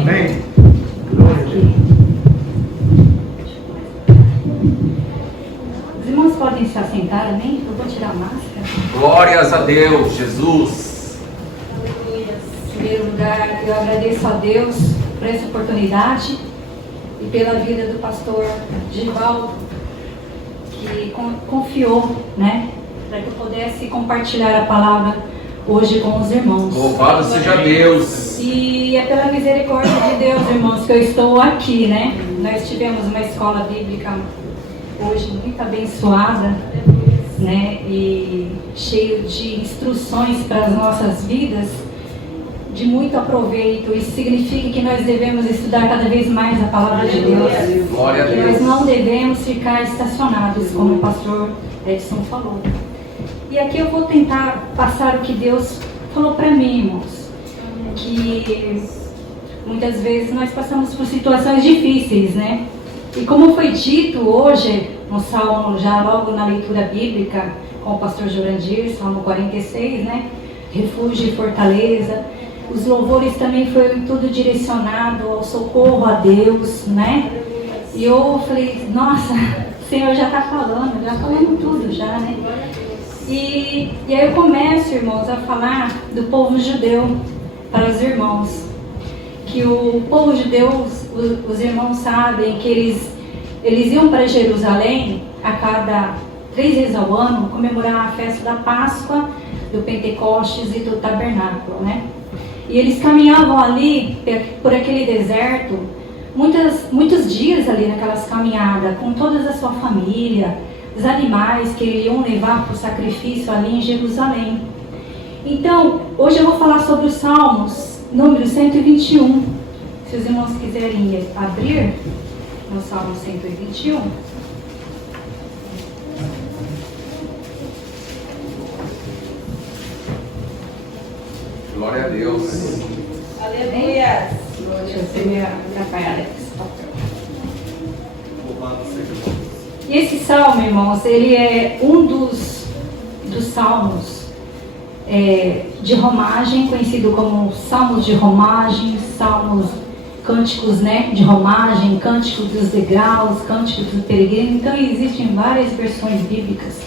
Amém. Glória a Deus. Os irmãos podem se assentar, amém? Eu vou tirar a máscara. Glórias a Deus, Jesus. Em primeiro lugar, eu agradeço a Deus por essa oportunidade e pela vida do pastor Givaldo, que confiou, né, para que eu pudesse compartilhar a palavra hoje com os irmãos. Louvado seja Deus. E é pela misericórdia de Deus, irmãos, que eu estou aqui, né? Nós tivemos uma escola bíblica hoje muito abençoada, né? E cheio de instruções para as nossas vidas, de muito aproveito. Isso significa que nós devemos estudar cada vez mais a palavra de Deus. Glória a Que Deus. nós não devemos ficar estacionados, como o pastor Edson falou. E aqui eu vou tentar passar o que Deus falou para mim, irmãos. Que muitas vezes nós passamos por situações difíceis, né? E como foi dito hoje no Salmo, já logo na leitura bíblica, com o pastor Jurandir, Salmo 46, né? Refúgio e fortaleza. Os louvores também foram tudo direcionado ao socorro a Deus, né? E eu falei, nossa, o Senhor já está falando tudo já, né? E aí eu começo, irmãos, a falar do povo judeu para os irmãos. Que o povo judeu, os irmãos sabem que eles iam para Jerusalém a cada 3 vezes ao ano comemorar a festa da Páscoa, do Pentecostes e do Tabernáculo, né? E eles caminhavam ali por aquele deserto, muitos dias ali naquelas caminhadas, com toda a sua família, os animais que eles iam levar para o sacrifício ali em Jerusalém. Então, hoje eu vou falar sobre os Salmos, número 121. Se os irmãos quiserem abrir no Salmo 121. Glória a Deus. Aleluia. Deixa eu ver minha atrapalhada. E esse salmo, irmãos, ele é um dos salmos de romagem, conhecido como salmos de romagem, salmos, cânticos, né, de romagem, cânticos dos degraus, cânticos do peregrino. Então existem várias versões bíblicas.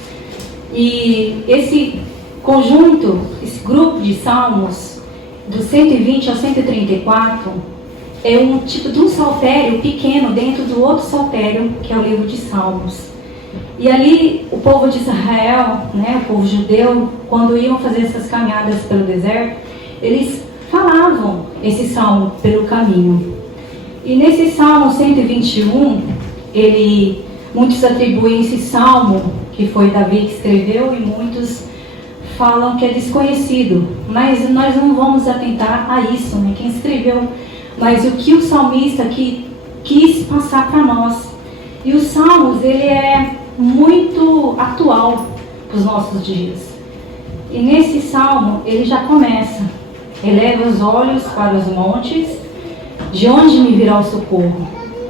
E esse conjunto, esse grupo de salmos, do 120 ao 134, é um tipo de um saltério pequeno dentro do outro saltério, que é o livro de Salmos. E ali o povo de Israel, né, o povo judeu, quando iam fazer essas caminhadas pelo deserto, eles falavam esse salmo pelo caminho. E nesse Salmo 121, muitos atribuem esse salmo, que foi Davi que escreveu, e muitos falam que é desconhecido. Mas nós não vamos atentar a isso, né, quem escreveu, mas o que o salmista quis passar para nós. E os Salmos, ele é muito atual para os nossos dias. E nesse Salmo, ele já começa: eleva os olhos para os montes, de onde me virá o socorro?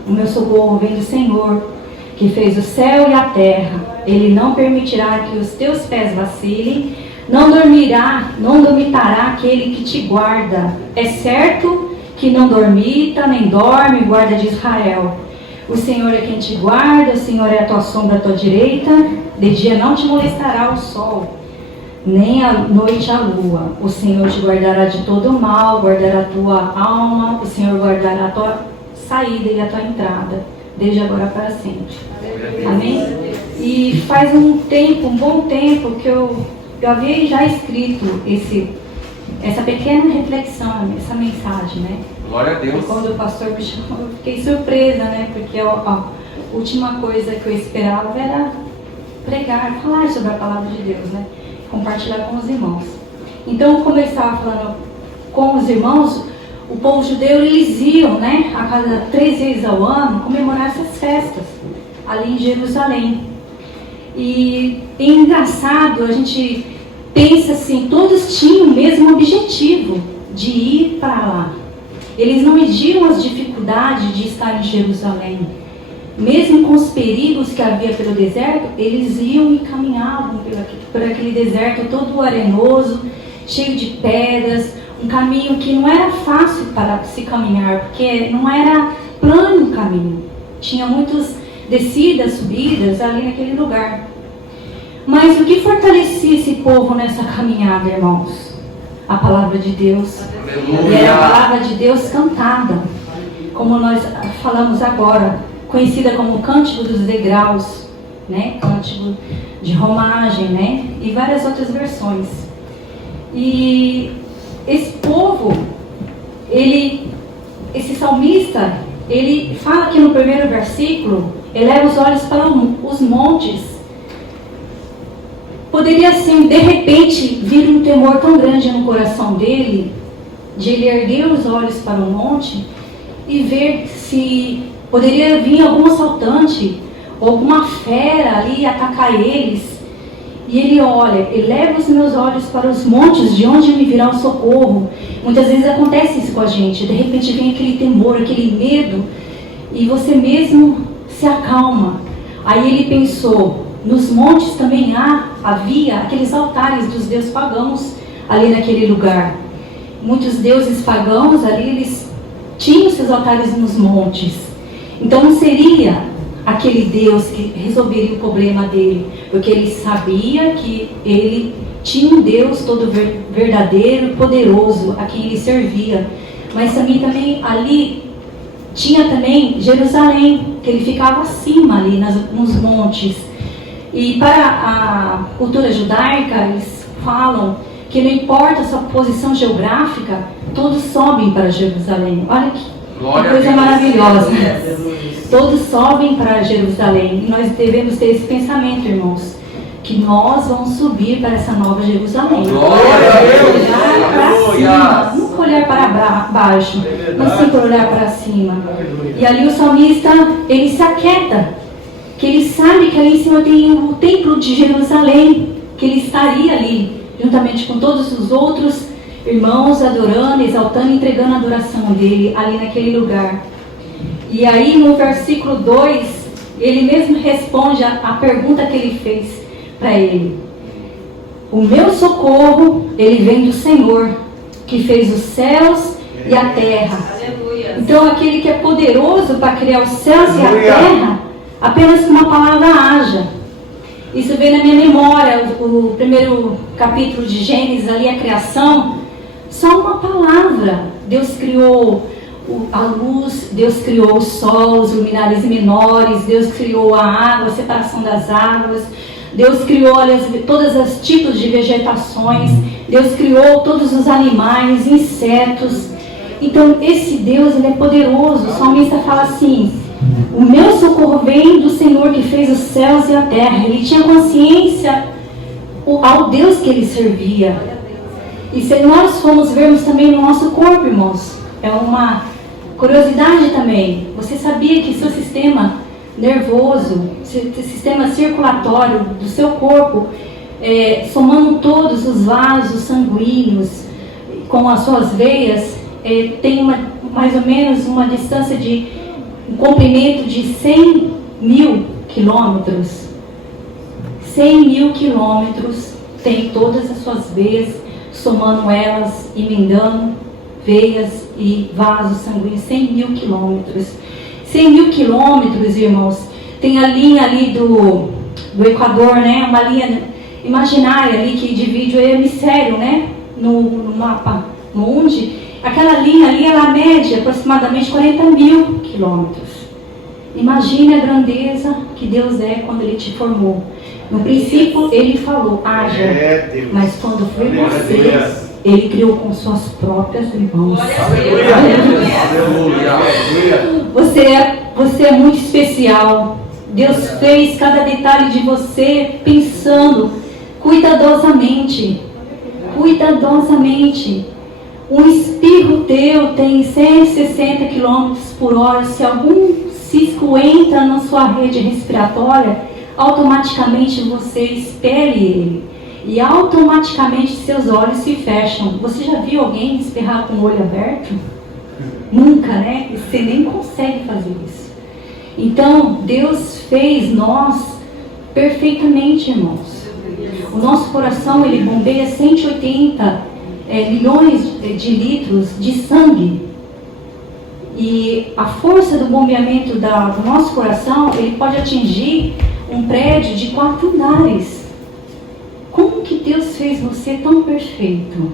O meu socorro vem do Senhor, que fez o céu e a terra. Ele não permitirá que os teus pés vacilem, não dormitará aquele que te guarda. É certo que não dormita, nem dorme o guarda de Israel. O Senhor é quem te guarda, o Senhor é a tua sombra à tua direita. De dia não te molestará o sol, nem à noite a lua. O Senhor te guardará de todo o mal, guardará a tua alma. O Senhor guardará a tua saída e a tua entrada, desde agora para sempre. Amém? E faz um bom tempo, que eu havia já escrito essa pequena reflexão, essa mensagem, né? Glória a Deus. Quando o pastor me chamou, eu fiquei surpresa, né? Porque a última coisa que eu esperava era pregar, falar sobre a palavra de Deus, né? Compartilhar com os irmãos. Então, como eu estava falando com os irmãos, o povo judeu, eles iam, né, a cada 3 vezes ao ano, comemorar essas festas ali em Jerusalém. E é engraçado, a gente pensa assim, todos tinham o mesmo objetivo, de ir para lá. Eles não mediram as dificuldades de estar em Jerusalém. Mesmo com os perigos que havia pelo deserto, eles iam e caminhavam por aquele deserto todo arenoso, cheio de pedras, um caminho que não era fácil para se caminhar, porque não era plano o caminho. Tinha muitas descidas, subidas ali naquele lugar. Mas o que fortalecia esse povo nessa caminhada, irmãos? A palavra de Deus. E era a palavra de Deus cantada, como nós falamos agora, conhecida como Cântico dos Degraus, né? Cântico de romagem, né? E várias outras versões. E esse povo, esse salmista, ele fala aqui no primeiro versículo, eleva os olhos para os montes. Poderia assim, de repente, vir um temor tão grande no coração dele, de ele erguer os olhos para o monte e ver se poderia vir algum assaltante ou alguma fera ali atacar eles. E ele olha, eleva os meus olhos para os montes, de onde me virá o socorro. Muitas vezes acontece isso com a gente, de repente vem aquele temor, aquele medo, e você mesmo se acalma. Aí ele pensou, nos montes também havia aqueles altares dos deuses pagãos ali naquele lugar. Muitos deuses pagãos ali, eles tinham seus altares nos montes. Então não seria aquele Deus que resolveria o problema dele, porque ele sabia que ele tinha um Deus todo verdadeiro, poderoso, a quem ele servia. Mas também ali tinha também Jerusalém, que ele ficava acima ali nos montes. E para a cultura judaica, eles falam que não importa a sua posição geográfica, todos sobem para Jerusalém. Olha que coisa maravilhosa. Todos sobem para Jerusalém. E nós devemos ter esse pensamento, irmãos, que nós vamos subir para essa nova Jerusalém. Glória a Deus! Olhar para cima, nunca olhar para baixo, mas sempre olhar para cima. E ali o salmista, ele se aquieta, que ele sabe que ali em cima tem o templo de Jerusalém, que ele estaria ali, juntamente com todos os outros irmãos, adorando, exaltando, entregando a adoração dele ali naquele lugar. E aí no versículo 2, ele mesmo responde a pergunta que ele fez para ele. O meu socorro, ele vem do Senhor, que fez os céus e a terra. Aleluia. Então aquele que é poderoso para criar os céus e a terra, apenas com uma palavra haja. Isso veio na minha memória, o primeiro capítulo de Gênesis, ali a criação, só uma palavra. Deus criou a luz, Deus criou o sol, os luminares menores, Deus criou a água, a separação das águas, Deus criou todos os tipos de vegetações, Deus criou todos os animais, insetos. Então esse Deus, ele é poderoso. O salmista fala assim: o meu socorro vem do Senhor que fez os céus e a terra. Ele tinha consciência ao Deus que ele servia. E se nós formos vermos também no nosso corpo, irmãos, é uma curiosidade também. Você sabia que seu sistema nervoso, seu sistema circulatório do seu corpo, somando todos os vasos sanguíneos com as suas veias, tem mais ou menos uma distância de um comprimento de 100 mil quilômetros. 100 mil quilômetros tem todas as suas veias, somando elas, emendando veias e vasos sanguíneos. 100 mil quilômetros. 100 mil quilômetros, irmãos, tem a linha ali do Equador, né? Uma linha imaginária ali que divide o hemisfério, né? No mapa mundi. Aquela linha ali, ela mede aproximadamente 40 mil quilômetros. Imagine a grandeza que Deus é quando Ele te formou. No princípio, Ele falou, haja. Mas quando foi você, Ele criou com suas próprias mãos. Você é muito especial. Deus fez cada detalhe de você pensando cuidadosamente. Cuidadosamente. Um espirro teu tem 160 km por hora. Se algum cisco entra na sua rede respiratória, automaticamente você expele ele. E automaticamente seus olhos se fecham. Você já viu alguém espirrar com o olho aberto? Nunca, né? Você nem consegue fazer isso. Então, Deus fez nós perfeitamente, irmãos. O nosso coração, ele bombeia 180 milhões de litros de sangue. E a força do bombeamento do nosso coração, ele pode atingir um prédio de 4 andares. Como que Deus fez você tão perfeito?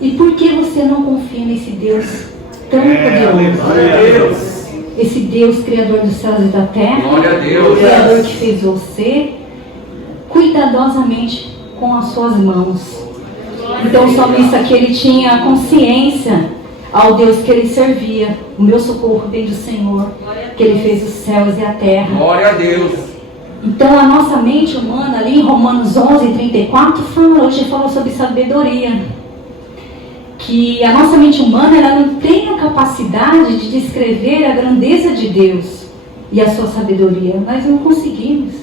E por que você não confia nesse Deus tão poderoso? Esse Deus criador dos céus e da terra, Glória a Deus. o criador que fez você cuidadosamente com as suas mãos. Então o salmista aqui, ele tinha consciência ao Deus que ele servia. O meu socorro vem do Senhor, que ele fez os céus e a terra. Glória a Deus. Então a nossa mente humana, ali em Romanos 11:34, hoje falou sobre sabedoria. Que a nossa mente humana, ela não tem a capacidade de descrever a grandeza de Deus e a sua sabedoria. Nós não conseguimos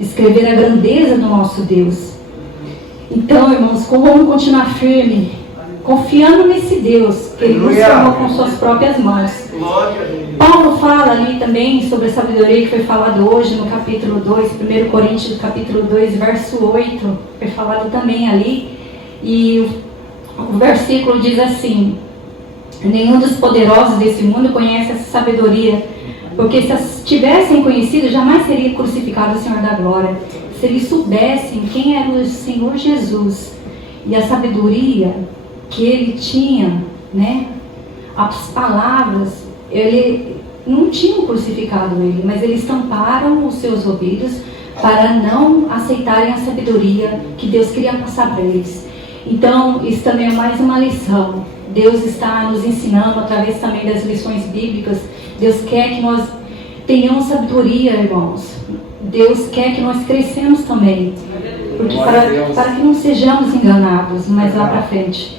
descrever a grandeza do nosso Deus. Então, irmãos, como vamos continuar firme, confiando nesse Deus que Ele nos formou com suas próprias mãos. Paulo fala ali também sobre a sabedoria que foi falado hoje no capítulo 2, 1 Coríntios capítulo 2, verso 8, foi falado também ali. E o versículo diz assim: nenhum dos poderosos desse mundo conhece essa sabedoria, porque se as tivessem conhecido, jamais seria crucificado o Senhor da glória. Se eles soubessem quem era o Senhor Jesus e a sabedoria que ele tinha, né, as palavras, ele não tinham crucificado ele, mas eles tamparam os seus ouvidos para não aceitarem a sabedoria que Deus queria passar para eles. Então, isso também é mais uma lição. Deus está nos ensinando através também das lições bíblicas. Deus quer que nós tenhamos sabedoria, irmãos. Deus quer que nós cresçamos também, porque para que não sejamos enganados mais lá para frente.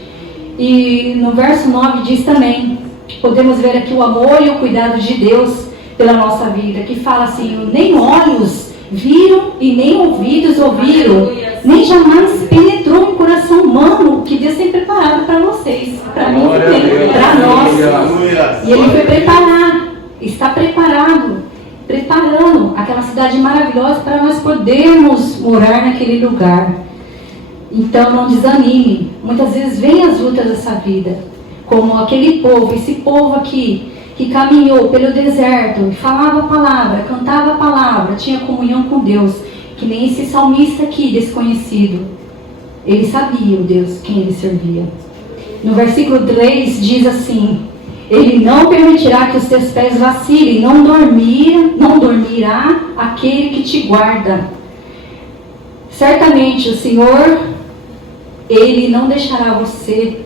E no verso 9 diz também, podemos ver aqui o amor e o cuidado de Deus pela nossa vida, que fala assim: nem olhos viram e nem ouvidos ouviram, nem jamais penetrou em coração humano o que Deus tem preparado para vocês, para mim também, para nós. E Ele foi preparar, está preparando, preparando aquela cidade maravilhosa para nós podermos morar naquele lugar. Então não desanime. Muitas vezes vem as lutas dessa vida, como aquele povo, esse povo aqui, que caminhou pelo deserto, falava a palavra, cantava a palavra, tinha comunhão com Deus, que nem esse salmista aqui, desconhecido. Ele sabia o Deus quem ele servia. No versículo 3 diz assim: Ele não permitirá que os teus pés vacilem, não dormirá aquele que te guarda. Certamente o Senhor, Ele não deixará você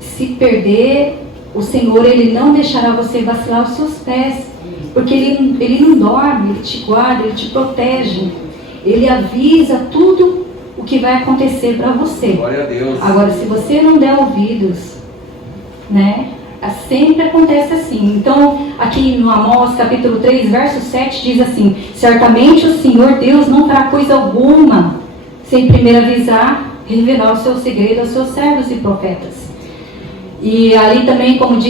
se perder. O Senhor, Ele não deixará você vacilar os seus pés, porque Ele não dorme, Ele te guarda, Ele te protege, Ele avisa tudo o que vai acontecer para você. Glória a Deus. Agora, se você não der ouvidos, né, sempre acontece assim. Então, aqui no Amós capítulo 3, verso 7 diz assim: certamente o Senhor Deus não fará coisa alguma sem primeiro avisar, revelar o seu segredo aos seus servos e profetas. E ali também, como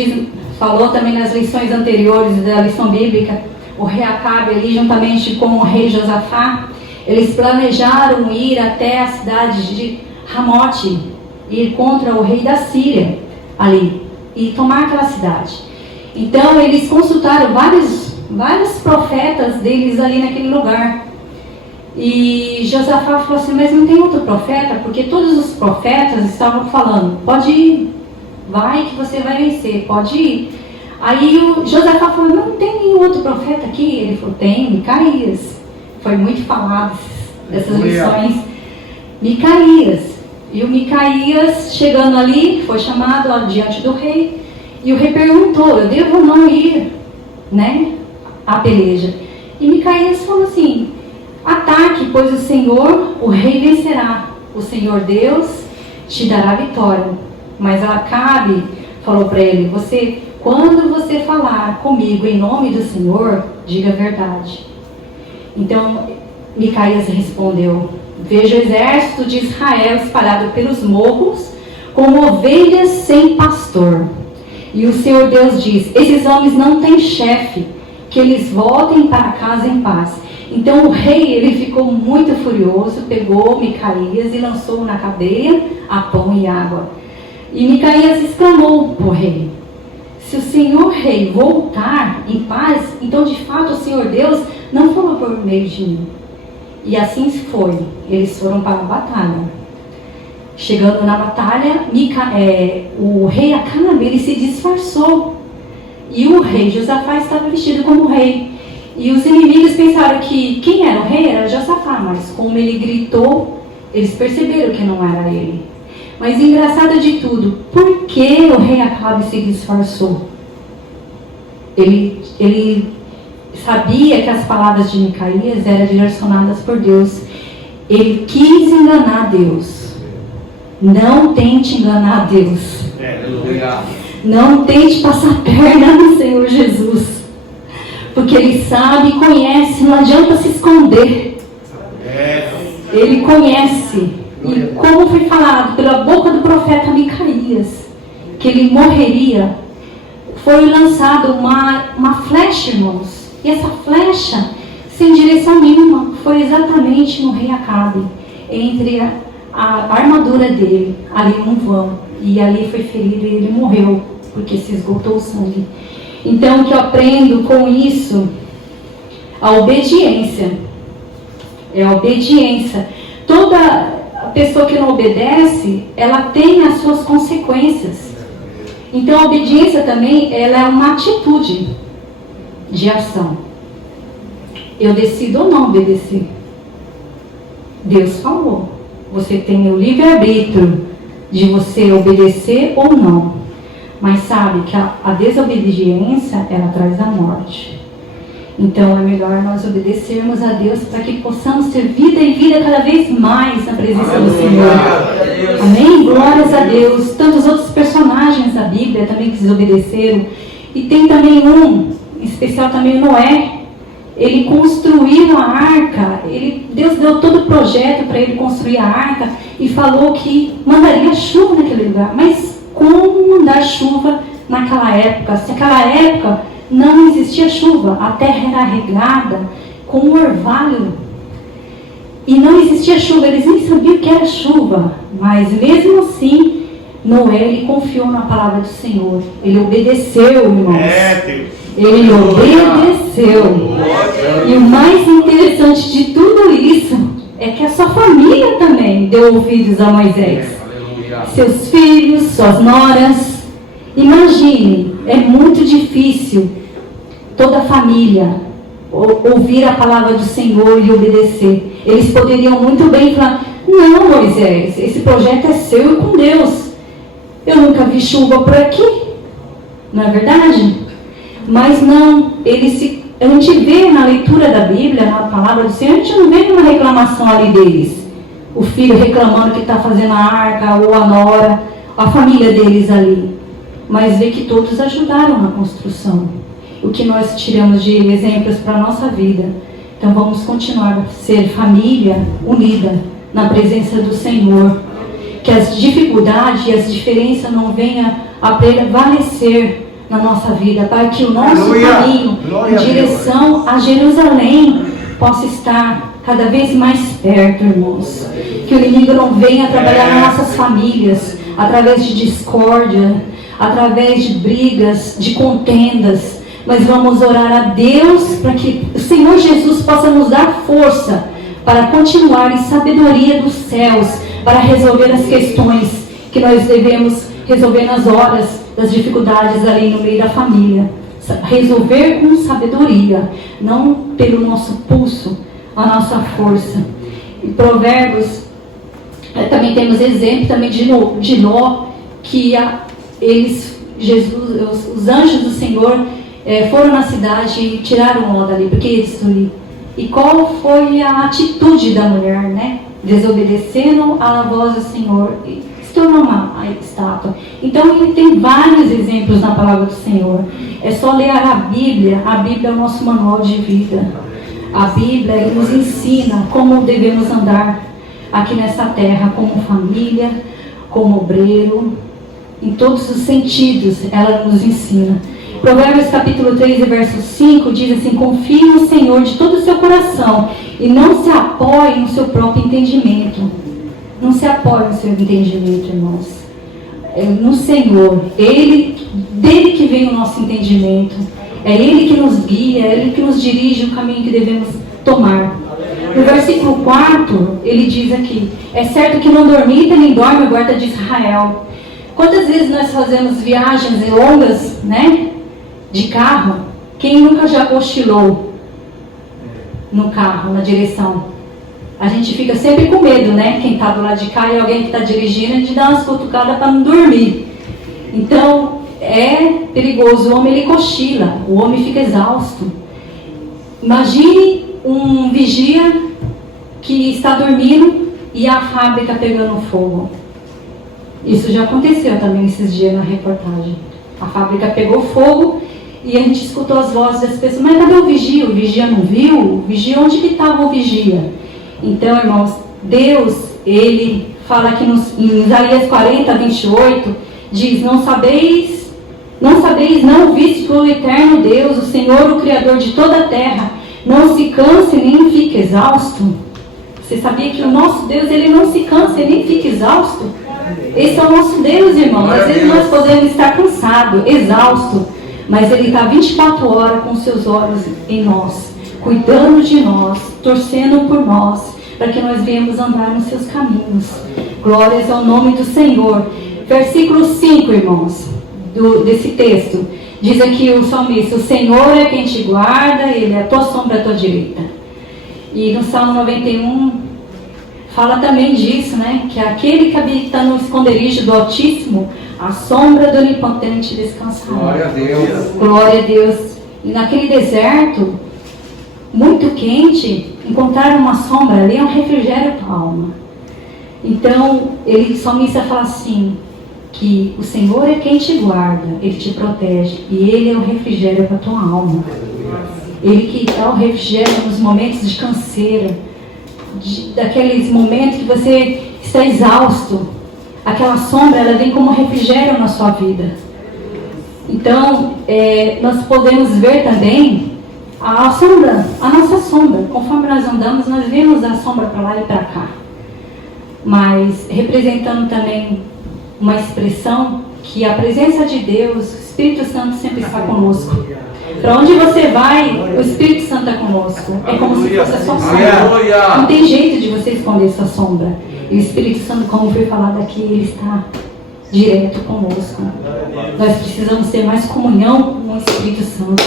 falou também nas lições anteriores da lição bíblica, o rei Acabe ali, juntamente com o rei Josafá, eles planejaram ir até a cidade de Ramote, ir contra o rei da Síria ali, e tomar aquela cidade. Então eles consultaram vários profetas deles ali naquele lugar. E Josafá falou assim: mas não tem outro profeta? Porque todos os profetas estavam falando: pode ir, vai que você vai vencer, pode ir. Aí o Josafá falou: não tem nenhum outro profeta aqui? Ele falou: tem, Micaías. Foi muito falado dessas lições. Micaías. E o Micaías, chegando ali, foi chamado diante do rei. E o rei perguntou: eu devo ou não ir, né, à peleja? E Micaías falou assim: ataque, pois o Senhor, o rei vencerá. O Senhor Deus te dará vitória. Mas Acabe falou para ele: quando você falar comigo em nome do Senhor, diga a verdade. Então Micaías respondeu: vejo o exército de Israel espalhado pelos morros, como ovelhas sem pastor. E o Senhor Deus diz: esses homens não têm chefe, que eles voltem para casa em paz. Então o rei, ele ficou muito furioso, pegou Micaías e lançou na cadeia a pão e água. E Micaías exclamou para o rei: se o Senhor rei voltar em paz, então de fato o Senhor Deus não falou por meio de mim. E assim foi, eles foram para a batalha. Chegando na batalha, o rei Acabe, ele se disfarçou. E o rei Josafá estava vestido como rei. E os inimigos pensaram que quem era o rei era Josafá, mas como ele gritou, eles perceberam que não era ele. Mas engraçado de tudo, por que o rei Acabe se disfarçou? Ele sabia que as palavras de Micaías eram direcionadas por Deus. Ele quis enganar Deus. Não tente enganar Deus. Não tente passar perna no Senhor Jesus. Porque Ele sabe e conhece, não adianta se esconder. Ele conhece. E como foi falado pela boca do profeta Micaías, que ele morreria, foi lançado uma flecha, irmãos. E essa flecha, sem direção nenhuma, foi exatamente no rei Acabe, entre a armadura dele, ali num vão. E ali foi ferido e ele morreu, porque se esgotou o sangue. Então, o que eu aprendo com isso? A obediência. É a obediência. Toda pessoa que não obedece, ela tem as suas consequências. Então, a obediência também, ela é uma atitude de ação. Eu decido ou não obedecer. Deus falou. Você tem o livre-arbítrio de você obedecer ou não. Mas sabe que a desobediência, ela traz a morte. Então é melhor nós obedecermos a Deus para que possamos ter vida e vida cada vez mais na presença do Senhor. Amém? Glórias a Deus. Tantos outros personagens da Bíblia também que desobedeceram. E tem também em especial também Noé. Ele construiu a arca. Deus deu todo o projeto para ele construir a arca e falou que mandaria chuva naquele lugar. Mas como mandar chuva naquela época? Se naquela época não existia chuva, a terra era regada com um orvalho e não existia chuva, eles nem sabiam o que era chuva, mas mesmo assim Noé, ele confiou na palavra do Senhor, ele obedeceu, irmãos. Ele obedeceu. E o mais interessante de tudo isso é que a sua família também deu ouvidos a Moisés. Seus filhos, suas noras. Imagine, é muito difícil toda a família ouvir a palavra do Senhor e obedecer. Eles poderiam muito bem falar: não, Moisés, esse projeto é seu e com Deus. Eu nunca vi chuva por aqui. Não é verdade? Mas não, a gente vê na leitura da Bíblia, na palavra do Senhor, a gente não vê nenhuma reclamação ali deles. O filho reclamando que está fazendo a arca, ou a nora, a família deles ali. Mas vê que todos ajudaram na construção. O que nós tiramos de exemplos para a nossa vida. Então vamos continuar a ser família unida na presença do Senhor. Que as dificuldades e as diferenças não venham a prevalecer na nossa vida, para que o nosso caminho em direção a Jerusalém possa estar cada vez mais perto, irmãos. Que o inimigo não venha trabalhar nas nossas famílias, através de discórdia, através de brigas, de contendas. Mas vamos orar a Deus para que o Senhor Jesus possa nos dar força para continuar em sabedoria dos céus, para resolver as questões que nós devemos resolver nas horas das dificuldades ali no meio da família. Resolver com sabedoria, não pelo nosso pulso, a nossa força. Em Provérbios, também temos exemplo também de Nó, que os anjos do Senhor foram na cidade e tiraram Nó dali, porque ia destruir. E qual foi a atitude da mulher, né? Desobedecendo à voz do Senhor, se tornou uma estátua. Então ele tem vários exemplos na palavra do Senhor. É só ler a Bíblia é o nosso manual de vida. A Bíblia nos ensina como devemos andar aqui nessa terra, como família, como obreiro, em todos os sentidos ela nos ensina. Provérbios capítulo 3, verso 5 diz assim: confie no Senhor de todo o seu coração e não se apoie no seu próprio entendimento. Não se apoie no seu entendimento, irmãos. É no Senhor, dele que vem o nosso entendimento. É Ele que nos guia, é Ele que nos dirige o caminho que devemos tomar. No versículo 4, ele diz aqui: é certo que não dormita nem dorme a guarda de Israel. Quantas vezes nós fazemos viagens longas, né, de carro? Quem nunca já cochilou no carro, na direção? A gente fica sempre com medo, né? Quem está do lado de cá e alguém que está dirigindo, de dar umas cutucadas para não dormir. Então, é perigoso. O homem, ele cochila, o homem fica exausto. Imagine um vigia que está dormindo e a fábrica pegando fogo. Isso já aconteceu também esses dias na reportagem. A fábrica pegou fogo e a gente escutou as vozes das pessoas: mas cadê o vigia? O vigia não viu? O vigia, onde que estava o vigia? Então, irmãos, Deus, Ele fala aqui em Isaías 40, 28, diz: não ouvistes que o eterno Deus, o Senhor, o Criador de toda a terra, não se cansa e nem fica exausto? Você sabia que o nosso Deus, Ele não se cansa e nem fica exausto? Esse é o nosso Deus, irmão. Às vezes nós podemos estar cansados, exaustos, mas Ele está 24 horas com seus olhos em nós, cuidando de nós, torcendo por nós, para que nós venhamos andar nos seus caminhos. Glórias ao nome do Senhor. Versículo 5, irmãos, desse texto, diz aqui o salmista: o Senhor é quem te guarda, Ele é a tua sombra à tua direita. E no Salmo 91 fala também disso, né? Que aquele que habita no esconderijo do Altíssimo, a sombra do Onipotente descansará. Glória a Deus. Glória a Deus. E naquele deserto muito quente, encontrar uma sombra ali é um refrigério para a alma. Então, o salmista fala assim, que o Senhor é quem te guarda, Ele te protege, e Ele é o refrigério para a tua alma. Ele que dá o refrigério nos momentos de canseira, daqueles momentos que você está exausto. Aquela sombra, ela vem como refrigério na sua vida. Então, nós podemos ver também a sombra, a nossa sombra. Conforme nós andamos, nós vemos a sombra para lá e para cá. Mas representando também uma expressão que a presença de Deus, o Espírito Santo sempre está conosco. Para onde você vai, o Espírito Santo está conosco. É como se fosse a sua sombra. Não tem jeito de você esconder sua sombra. E o Espírito Santo, como foi falado aqui, ele está direto conosco. Nós precisamos ter mais comunhão com o Espírito Santo.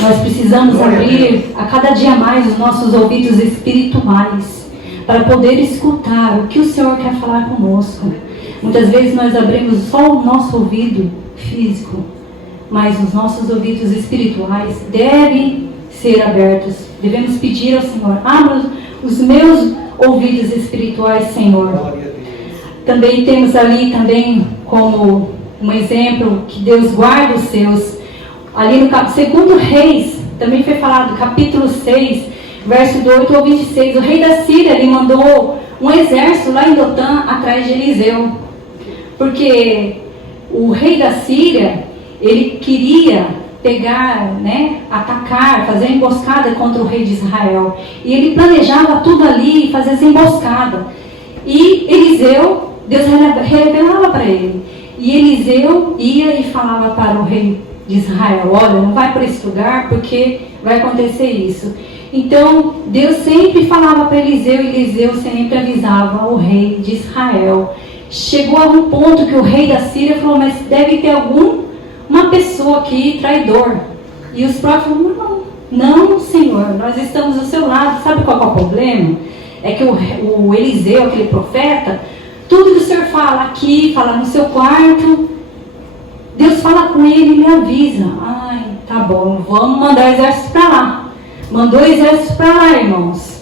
Nós precisamos abrir a cada dia mais os nossos ouvidos espirituais para poder escutar o que o Senhor quer falar conosco. Muitas vezes nós abrimos só o nosso ouvido físico, mas os nossos ouvidos espirituais devem ser abertos. Devemos pedir ao Senhor: abra os meus ouvidos espirituais, Senhor. Também temos ali também como um exemplo que Deus guarda os seus. Ali no 2 Reis, também foi falado, capítulo 6, verso do 8 ao 26, o rei da Síria, ele mandou um exército lá em Dotã atrás de Eliseu. Porque o rei da Síria, ele queria pegar, né, atacar, fazer emboscada contra o rei de Israel. E ele planejava tudo ali, fazer essa emboscada. E Eliseu, Deus revelava para ele. E Eliseu ia e falava para o rei de Israel: olha, não vai para esse lugar porque vai acontecer isso. Então, Deus sempre falava para Eliseu, e Eliseu sempre avisava o rei de Israel. Chegou a um ponto que o rei da Síria falou: mas deve ter uma pessoa aqui, traidor. E os próprios falaram: não, Senhor, nós estamos do seu lado. Sabe qual é o problema? É que o Eliseu, aquele profeta, tudo que o Senhor fala aqui, fala no seu quarto, Deus fala com ele e me avisa. Ai, tá bom, vamos mandar exército para lá. Mandou exército para lá, irmãos.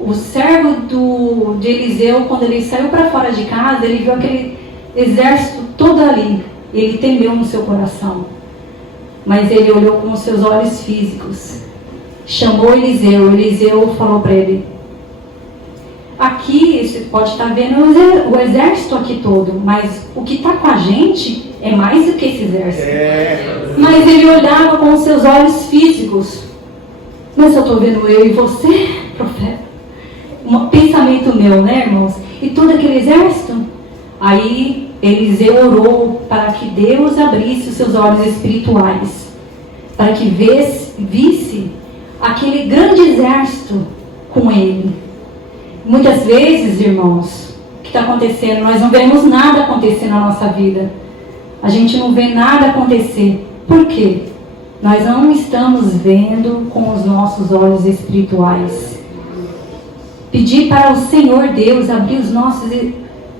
O servo de Eliseu, quando ele saiu para fora de casa, ele viu aquele exército todo ali. Ele temeu no seu coração. Mas ele olhou com os seus olhos físicos. Chamou Eliseu. Eliseu falou para ele: aqui, você pode estar vendo o exército aqui todo, mas o que está com a gente é mais do que esse exército. Mas ele olhava com os seus olhos físicos. Mas eu estou vendo eu e você, profeta. Um pensamento meu, né, irmãos? E todo aquele exército. Aí Eliseu orou para que Deus abrisse os seus olhos espirituais, para que visse aquele grande exército com ele. Muitas vezes, irmãos, o que está acontecendo? Nós não vemos nada acontecer na nossa vida. A gente não vê nada acontecer. Por quê? Nós não estamos vendo com os nossos olhos espirituais. Pedir para o Senhor Deus abrir os nossos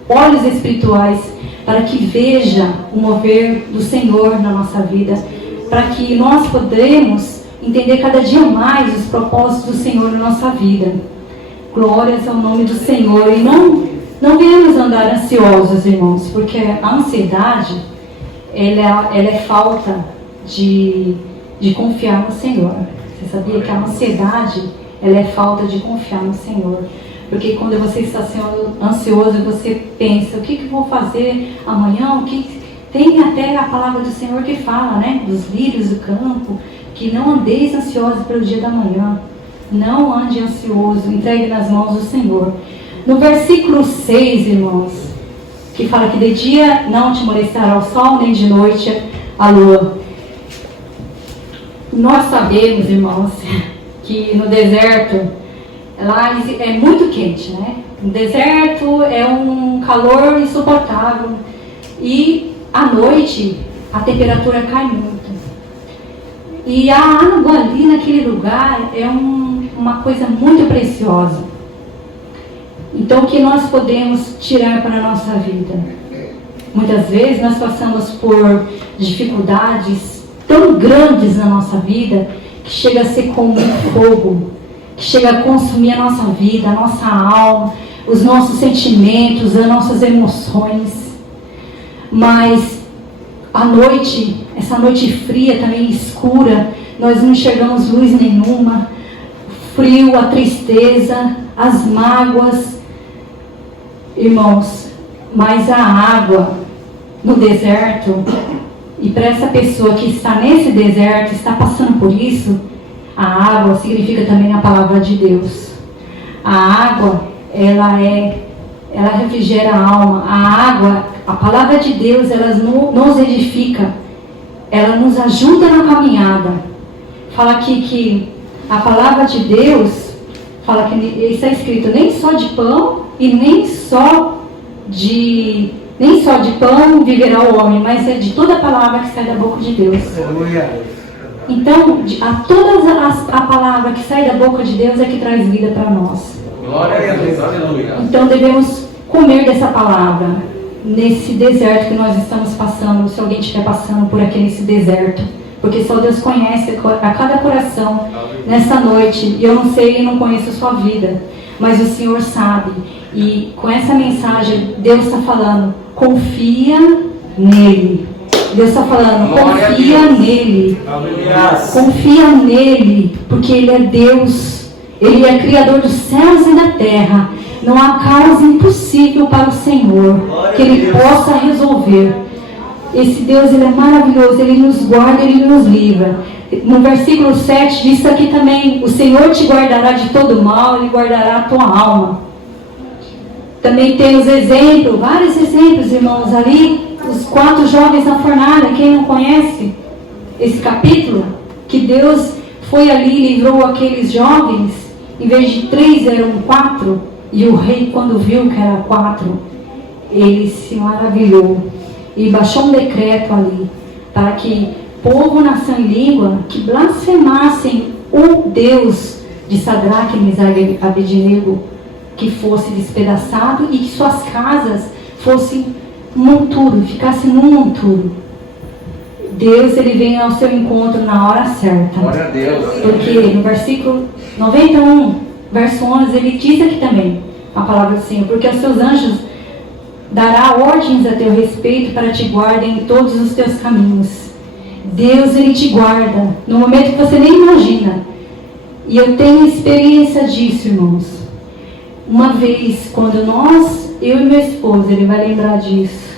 olhos espirituais para que veja o mover do Senhor na nossa vida, para que nós podemos entender cada dia mais os propósitos do Senhor na nossa vida. Glórias ao nome do Senhor. E não viemos andar ansiosos, irmãos, porque a ansiedade ela é falta de confiar no Senhor. Você sabia que a ansiedade ela é falta de confiar no Senhor? Porque quando você está sendo ansioso, você pensa, o que eu vou fazer amanhã? Tem até a palavra do Senhor que fala, né? Dos lírios do campo, que não andeis ansiosos pelo dia da manhã. Não ande ansioso, entregue nas mãos do Senhor. No versículo 6, irmãos, que fala que de dia não te molestará o sol, nem de noite a lua. Nós sabemos, irmãos, que no deserto, lá é muito quente, né? No deserto é um calor insuportável. E à noite a temperatura cai muito. E a água ali naquele lugar é uma coisa muito preciosa. Então, o que nós podemos tirar para a nossa vida? Muitas vezes nós passamos por dificuldades tão grandes na nossa vida que chega a ser como um fogo, que chega a consumir a nossa vida, a nossa alma, os nossos sentimentos, as nossas emoções. Mas à noite, essa noite fria, também escura, nós não enxergamos luz nenhuma, o frio, a tristeza, as mágoas. Irmãos, mas a água no deserto, e para essa pessoa que está nesse deserto, está passando por isso, a água significa também a palavra de Deus. A água, ela refrigera a alma. A água, a palavra de Deus, ela nos edifica. Ela nos ajuda na caminhada. Fala aqui que a palavra de Deus, fala que está escrito nem só de pão e nem só de pão viverá o homem, mas é de toda a palavra que sai da boca de Deus. Então, a palavra que sai da boca de Deus é que traz vida para nós. Glória a Deus, aleluia. Então devemos comer dessa palavra nesse deserto que nós estamos passando. Se alguém estiver passando por aqui nesse deserto, porque só Deus conhece a cada coração nessa noite. E eu não sei e não conheço a sua vida, mas o Senhor sabe. E com essa mensagem Deus está falando, confia nele. Deus está falando, confia nele. Confia nele, porque Ele é Deus. Ele é Criador dos céus e da terra. Não há causa impossível para o Senhor que Ele possa resolver. Esse Deus, Ele é maravilhoso. Ele nos guarda, Ele nos livra. No versículo 7 diz aqui também, o Senhor te guardará de todo mal, Ele guardará a tua alma. Também temos exemplos, vários exemplos, irmãos, ali, os 4 jovens na fornalha. Quem não conhece esse capítulo? Que Deus foi ali e livrou aqueles jovens, em vez de 3 eram 4, e o rei, quando viu que era 4, ele se maravilhou e baixou um decreto ali, para que povo, nação e língua que blasfemassem o Deus de Sadraque, Mesaque e Abednego, que fosse despedaçado e que suas casas fossem monturo, ficassem num monturo. Deus, Ele vem ao seu encontro na hora certa. Glória a Deus. Porque no versículo 91, verso 11, Ele diz aqui também a palavra do Senhor, porque aos seus anjos dará ordens a teu respeito para te guardem em todos os teus caminhos. Deus, Ele te guarda no momento que você nem imagina. E eu tenho experiência disso, irmãos. Uma vez, quando eu e meu esposo, ele vai lembrar disso,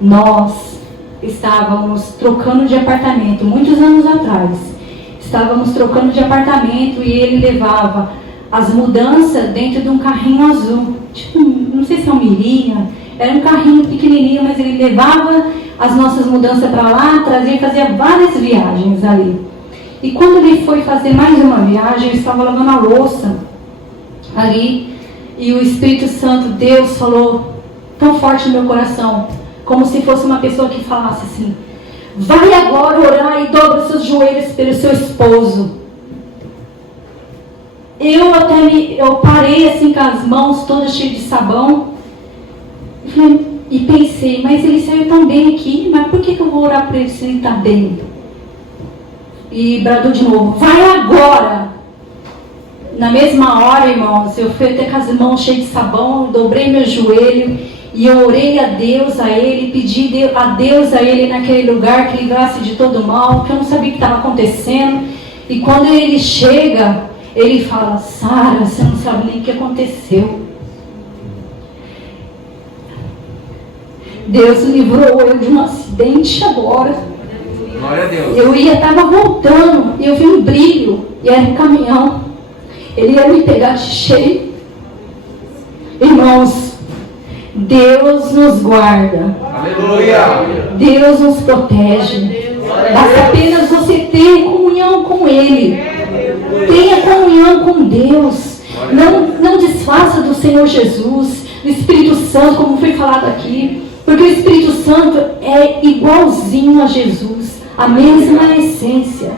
nós estávamos trocando de apartamento, muitos anos atrás. Estávamos trocando de apartamento e ele levava as mudanças dentro de um carrinho azul. Tipo, não sei se é um mirinha, era um carrinho pequenininho, mas ele levava as nossas mudanças para lá, trazia e fazia várias viagens ali. E quando ele foi fazer mais uma viagem, eu estava lavando a louça ali, e o Espírito Santo, Deus, falou tão forte no meu coração, como se fosse uma pessoa que falasse assim: vai agora orar e dobra seus joelhos pelo seu esposo. Eu parei assim com as mãos todas cheias de sabão e pensei, mas ele saiu tão bem aqui, mas por que eu vou orar por ele se ele está bem? E bradou de novo: vai agora! Na mesma hora, irmãos, eu fui até com as mãos cheias de sabão, dobrei meu joelho e eu orei a Deus, a Ele, pedi a Deus a Ele naquele lugar que livrasse de todo mal, porque eu não sabia o que estava acontecendo. E quando ele chega, ele fala: Sara, você não sabe nem o que aconteceu. Deus livrou eu de um acidente agora. Glória a Deus. Eu estava voltando e eu vi um brilho e era um caminhão. Ele ia me pegar de cheio. Irmãos, Deus nos guarda. Aleluia. Deus nos protege. Basta apenas você ter comunhão com Ele. Tenha comunhão com Deus. Não desfaça do Senhor Jesus, do Espírito Santo, como foi falado aqui. Porque o Espírito Santo é igualzinho a Jesus, a mesma essência.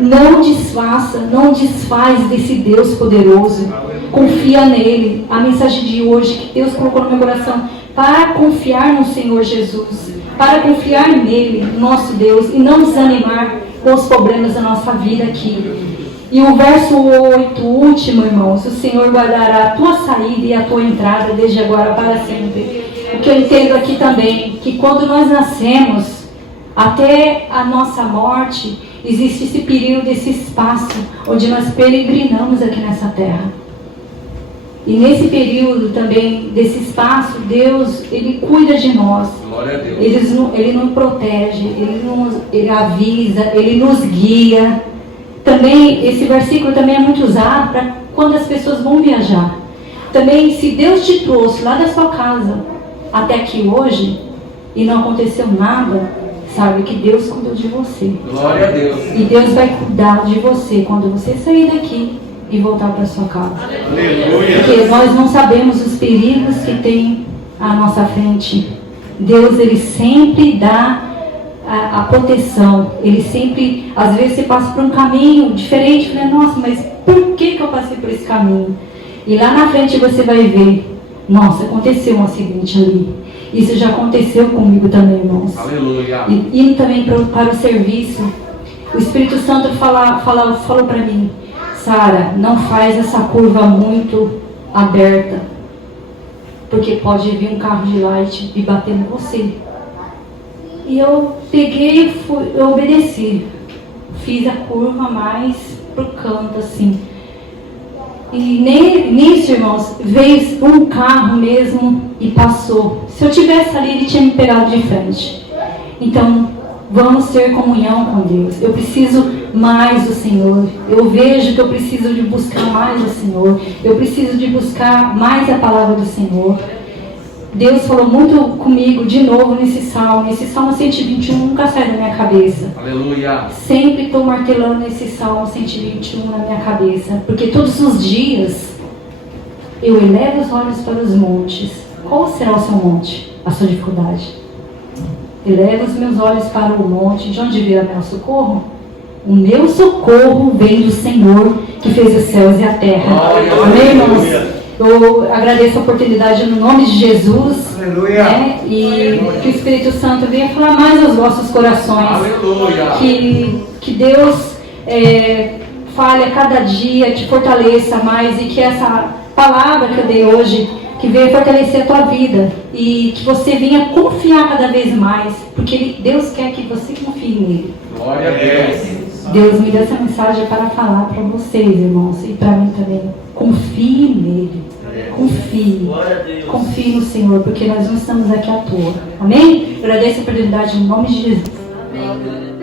Não desfaça, não desfaz desse Deus poderoso. Confia nele. A mensagem de hoje que Deus colocou no meu coração, para confiar no Senhor Jesus, para confiar nele, nosso Deus, e não desanimar com os problemas da nossa vida aqui. E o verso 8, último, irmãos: o Senhor guardará a tua saída e a tua entrada desde agora para sempre. O que eu entendo aqui também, que quando nós nascemos, até a nossa morte, existe esse período, esse espaço, onde nós peregrinamos aqui nessa terra. E nesse período também, desse espaço, Deus, Ele cuida de nós. Glória a Deus. Ele nos protege, Ele avisa, Ele nos guia. Também, esse versículo também é muito usado para quando as pessoas vão viajar. Também, se Deus te trouxe lá da sua casa até aqui hoje, e não aconteceu nada, sabe que Deus cuidou de você. Glória a Deus. E Deus vai cuidar de você quando você sair daqui e voltar para sua casa. Aleluia. Porque nós não sabemos os perigos que tem à nossa frente. Deus, Ele sempre dá a proteção. Ele sempre, às vezes você passa por um caminho diferente, né? Nossa, mas por que eu passei por esse caminho? E lá na frente você vai ver: nossa, aconteceu um acidente ali. Isso já aconteceu comigo também, irmãos. Aleluia. E indo também para o serviço, o Espírito Santo falou para mim: Sara, não faz essa curva muito aberta, porque pode vir um carro de lá e bater em você. E eu peguei, eu obedeci, fiz a curva mais pro canto assim. E nisso, irmãos, veio um carro mesmo e passou. Se eu tivesse ali, ele tinha me pegado de frente. Então, vamos ter comunhão com Deus. Eu preciso mais do Senhor. Eu vejo que eu preciso de buscar mais o Senhor. Eu preciso de buscar mais a palavra do Senhor. Deus falou muito comigo de novo nesse salmo. Esse salmo 121 nunca sai da minha cabeça. Aleluia. Sempre estou martelando esse salmo 121 na minha cabeça. Porque todos os dias eu elevo os olhos para os montes. Qual será o seu monte? A sua dificuldade. Elevo os meus olhos para o monte. De onde virá meu socorro? O meu socorro vem do Senhor, que fez os céus e a terra. Amém, irmãos? Eu agradeço a oportunidade no nome de Jesus. Aleluia. Né? E que o Espírito Santo venha falar mais aos vossos corações. Aleluia. Que Deus fale a cada dia, te fortaleça mais, e que essa palavra que eu dei hoje, que venha fortalecer a tua vida, e que você venha confiar cada vez mais, porque Deus quer que você confie nele. Glória a Deus. Deus me deu essa mensagem para falar para vocês, irmãos, e para mim também. Confie nele. Confie. Glória a Deus. Confie no Senhor, porque nós não estamos aqui à toa. Amém? Eu agradeço a oportunidade em nome de Jesus. Amém.